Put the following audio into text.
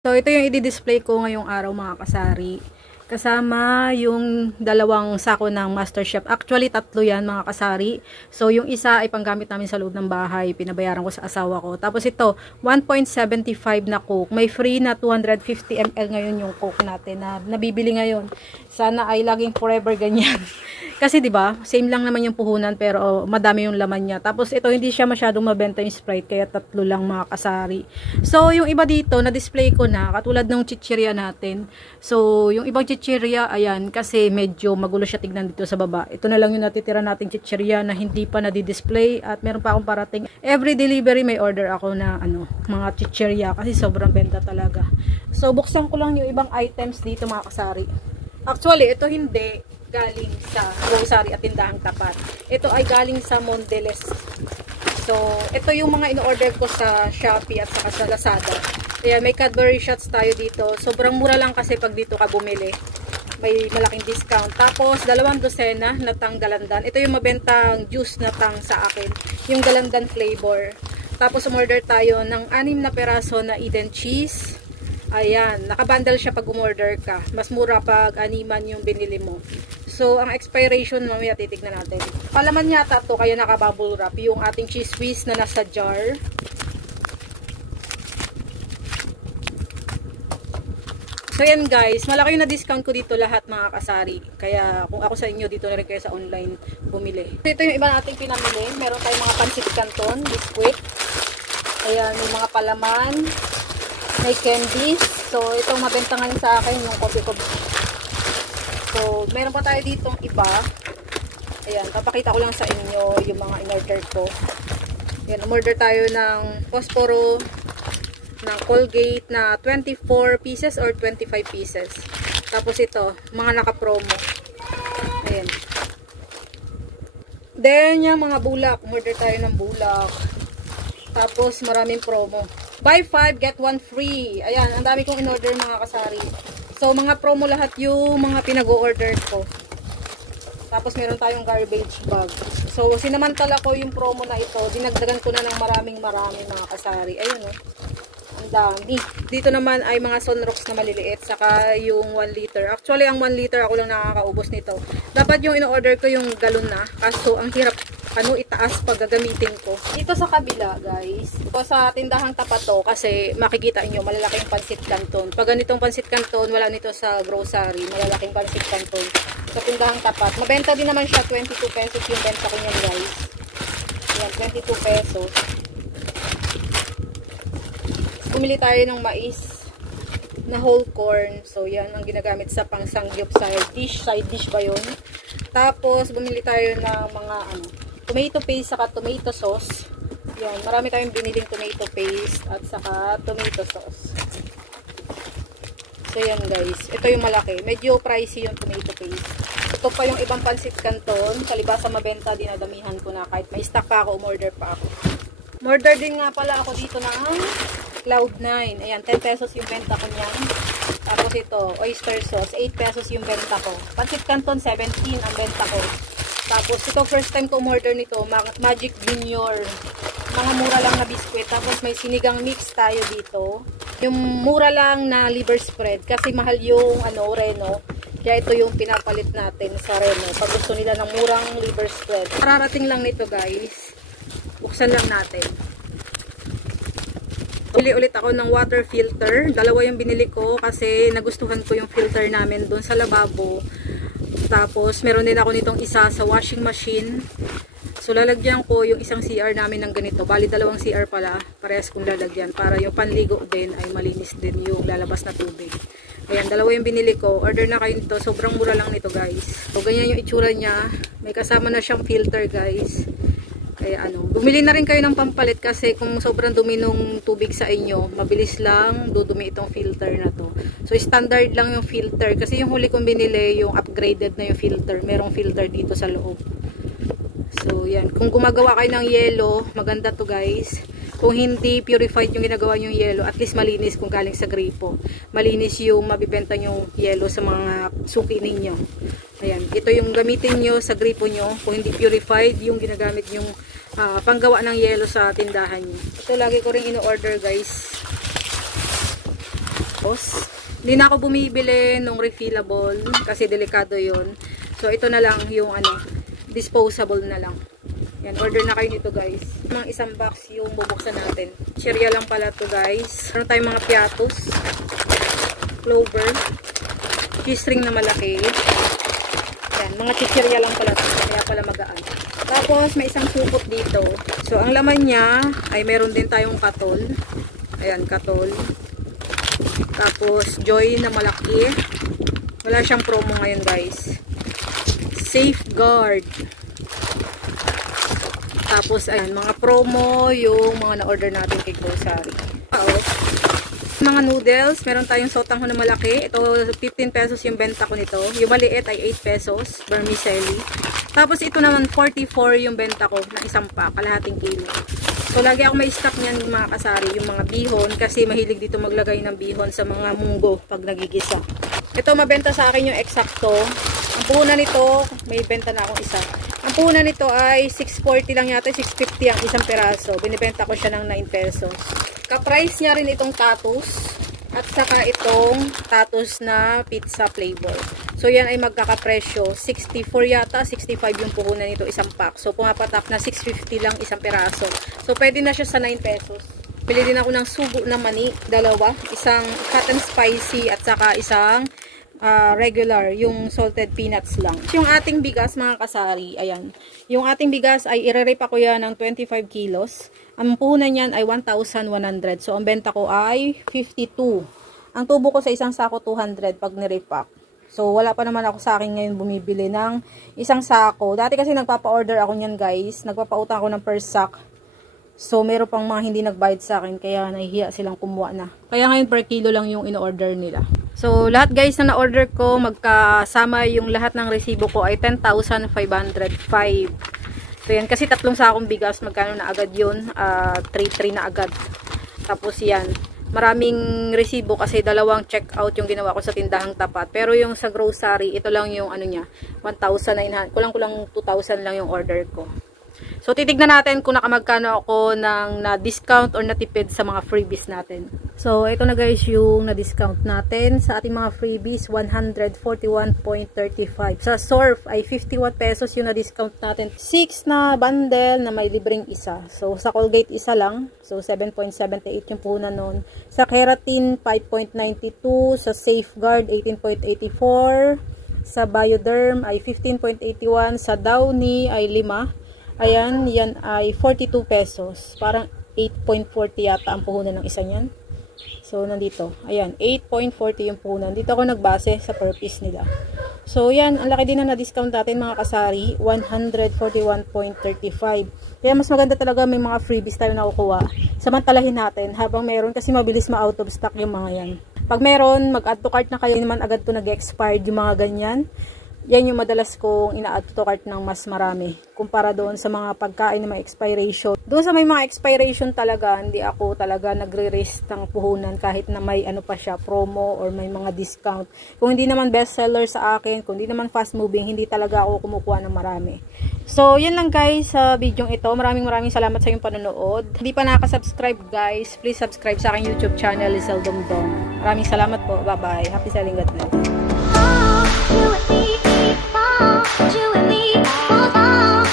So, ito yung i-display ko ngayong araw mga kasari. Kasama yung dalawang sako ng MasterChef. Actually, 3 yan mga kasari. So, yung isa ay panggamit namin sa loob ng bahay. Pinabayaran ko sa asawa ko. Tapos ito, 1.75 na Coke. May free na 250 ml ngayon yung Coke natin na nabibili ngayon. Sana ay laging forever ganyan. Kasi 'di ba, same lang naman yung puhunan pero madami yung laman niya. Tapos ito hindi siya masyadong mabenta yung Sprite kaya 3 lang mga kasari. So yung iba dito na display ko na katulad ng chichirya natin. So yung ibang chichirya ayan kasi medyo magulo siya tignan dito sa baba. Ito na lang yung natitira nating chichirya na hindi pa na-display at meron pa akong parating. Every delivery may order ako na mga chichirya kasi sobrang benta talaga. So buksan ko lang yung ibang items dito mga kasari. Actually ito hindi galing sa grocery at tindahang tapat. Ito ay galing sa Mondelez. So, ito yung mga in-order ko sa Shopee at saka sa Lazada. Ayan, may Cadbury shots tayo dito. Sobrang mura lang kasi pag dito ka bumili. May malaking discount. Tapos, 2 dosena na tang dalandan. Ito yung mabentang juice na tang sa akin. Yung dalandan flavor. Tapos, umorder tayo ng 6 na peraso na Eden cheese. Ayan, nakabundle siya pag umorder ka. Mas mura pag animan yung binili mo. So, ang expiration, mamaya titignan natin. Palaman yata to kaya naka-bubble wrap. Yung ating cheese whiz na nasa jar. So, yan guys. Malaki yung na-discount ko dito lahat mga kasari. Kaya, kung ako sa inyo, dito na rin kayo sa online bumili. So, ito yung iba nating pinamili. Meron tayong mga pansit canton, biskuit. Ayan, may mga palaman. May candies. So, itong mabenta ngayon sa akin, yung kopi ko. So, meron pa tayo ditong iba. Ayan, papakita ko lang sa inyo yung mga in-order ko. Ayan, umorder tayo ng Posporo, ng Colgate na 24 pieces or 25 pieces. Tapos ito, mga naka-promo. Ayan. Then, yung mga bulak. Umorder tayo ng bulak. Tapos, maraming promo. Buy 5, get 1 free. Ayan, ang dami kong in-order mga kasari. So, mga promo lahat yung mga pinag-o-order ko. Tapos, meron tayong garbage bag. So, sinamantala ko yung promo na ito. Dinagdagan ko na ng maraming mga kasari. Ayun o. Ang dami. Dito naman ay mga Sunrocks na maliliit. Saka yung 1 liter. Actually, ang 1 liter ako lang nakakaubos nito. Dapat yung in-order ko yung galon na. Kaso, ang hirap itaas pag gagamitin ko. Dito sa kabila, guys. Ito sa tindahang tapat to kasi makikita nyo, malalaking pansit canton. Pag ganitong pansit canton, wala nito sa grocery. Malalaking pansit canton. Sa tindahang tapat. Mabenta din naman siya, 22 pesos yung benta ko niyan, guys. Yan, 22 pesos. Bumili tayo ng mais na whole corn. So, yan ang ginagamit sa pangsangyup side dish ba yun? Tapos, bumili tayo ng mga tomato paste saka tomato sauce. Yan, marami tayong biniling tomato paste at saka tomato sauce. So yan guys, ito yung malaki. Medyo pricey yung tomato paste. Ito pa yung ibang pansit canton. Kalibasa mabenta, dinadamihan ko na kahit may stock pa ako, umorder pa ako. Umorder din nga pala ako dito ng Cloud9. Ayan, 10 pesos yung benta ko niyan. Tapos ito, oyster sauce, 8 pesos yung benta ko. Pansit canton, 17 ang benta ko. Tapos, ito first time ko umorder nito, Magic Junior. Mga mura lang na biskwit. Tapos, may sinigang mix tayo dito. Yung mura lang na liver spread. Kasi mahal yung Reno. Kaya ito yung pinapalit natin sa Reno. Pag gusto nila ng murang liver spread. Kararating lang nito guys. Buksan lang natin. Bili ulit ako ng water filter. 2 yung binili ko kasi nagustuhan ko yung filter namin doon sa lababo. Tapos, meron din ako nitong isa sa washing machine. So, lalagyan ko yung isang CR namin ng ganito. Bali, 2 CR pala. Parehas kong lalagyan. Para yung panligo din ay malinis din yung lalabas na tubig. Ayan, 2 yung binili ko. Order na kayo nito. Sobrang mura lang nito, guys. So, ganyan yung itsura niya. May kasama na siyang filter, guys. Kaya bumili na rin kayo ng pampalit kasi kung sobrang dumi ng tubig sa inyo, mabilis lang dudumi itong filter na to. So, standard lang yung filter. Kasi yung huli kong binili, yung upgraded na yung filter. Merong filter dito sa loob. So, yan. Kung gumagawa kayo ng yelo, maganda to guys. Kung hindi purified yung ginagawa yung yelo, at least malinis kung galing sa gripo. Malinis yung mabibenta yung yelo sa mga suki ninyo. Ayan. Ito yung gamitin nyo sa gripo nyo. Kung hindi purified, yung ginagamit yung panggawa ng yelo sa tindahan nyo. Ito lagi ko rin in-order guys. pesos. Hindi na ako bumibili nung refillable kasi delikado yun. So, ito na lang yung disposable na lang. Yan, order na kayo nito guys. Mga isang box yung bubuksan natin. Cereal lang pala to guys. Meron tayong mga piatos, clover, cheese ring na malaki. Yan, mga chichirya lang pala to. Kaya pala magaan. Tapos, may isang supot dito. So, ang laman niya ay meron din tayong katol. Ayan, katol. Tapos, Joy na malaki. Wala siyang promo ngayon guys. Safeguard. Tapos, ayan, mga promo yung mga na-order natin kay grocery. Mga noodles, meron tayong sotang na malaki. Ito, 15 pesos yung benta ko nito. Yung maliit ay 8 pesos, vermicelli. Tapos, ito naman, 44 yung benta ko na isang pack, kalahating kilo. So, lagi ako may stock niyan mga kasari, yung mga bihon, kasi mahilig dito maglagay ng bihon sa mga munggo pag nagigisa. Ito, mabenta sa akin yung eksakto. Ang puhunan nito, may benta na akong isa. Ang puhunan nito ay 640 lang yata, 650 ang isang peraso. Binibenta ko siya ng 9 pesos. Ka-price niya rin itong tatus at saka itong tatus na pizza flavor. So, yan ay magkakapresyo. 64 yata, 65 yung puhunan nito isang pack. So, pumapatak na 650 lang isang peraso. So, pwede na siya sa 9 pesos. Pili din ako ng sugo na mani, dalawa. Isang hot and spicy at saka isang regular, yung salted peanuts lang. Yung ating bigas mga kasari, ayan. Yung ating bigas ay i-rep ako yan ng 25 kilos. Ang puhunan niyan ay 1,100. So, ang benta ko ay 52. Ang tubo ko sa isang sako 200 pag nirepack. So, wala pa naman ako sa akin ngayon bumibili ng isang sako. Dati kasi nagpapa-order ako niyan guys. Nagpapautang ako ng per sack. So, meron pang mga hindi nagbayad sa akin. Kaya nahihiya silang kumuha na. Kaya ngayon per kilo lang yung in-order nila. So, lahat guys na na-order ko, magkasama yung lahat ng resibo ko ay 10,505. So, yan. Kasi tatlong sakong bigas, magkano na agad yun? 3,300 na agad. Tapos yan. Maraming resibo kasi dalawang check-out yung ginawa ko sa tindahang tapat. Pero yung sa grocery, ito lang yung ano niya, 1,900. Kulang-kulang 2,000 lang yung order ko. So, titignan natin kung nakamagkano ako ng na-discount or natipid sa mga freebies natin. So, ito na guys yung na-discount natin. Sa ating mga freebies, 141.35. Sa Surf ay 51 pesos yung na-discount natin. 6 na bundle na may libreng isa. So, sa Colgate isa lang. So, 7.78 yung puhunan nun. Sa Keratin, 5.92. Sa Safeguard, 18.84. Sa Bioderm ay 15.81. Sa Downy ay 5. Ayan, yan ay 42 pesos. Parang 8.40 yata ang puhunan ng isa niyan. So, nandito. Ayan, 8.40 yung puhunan. Dito ako nagbase sa per piece nila. So, yan. Ang laki din na na-discount natin mga kasari. 141.35. Kaya mas maganda talaga may mga freebies tayo nakukuha. Samantalahin natin habang meron kasi mabilis ma-out of stock yung mga yan. Pag meron, mag-add to cart na kayo naman agad to nag-expired yung mga ganyan. Yan yung madalas kong ina-add to cart ng mas marami. Kumpara doon sa mga pagkain na may expiration. Doon sa may mga expiration talaga, hindi ako talaga nagre-risk ng puhunan kahit na may ano pa siya, promo or may mga discount. Kung hindi naman bestseller sa akin, kung hindi naman fast moving, hindi talaga ako kumukuha ng marami. So, yan lang guys sa video ito. Maraming salamat sa iyong panonood. Hindi pa nakaka-subscribe guys, please subscribe sa aking YouTube channel, Lizelle Dongdong. Maraming salamat po. Bye-bye. Happy selling, God bless. You and me, you and me, oh, oh.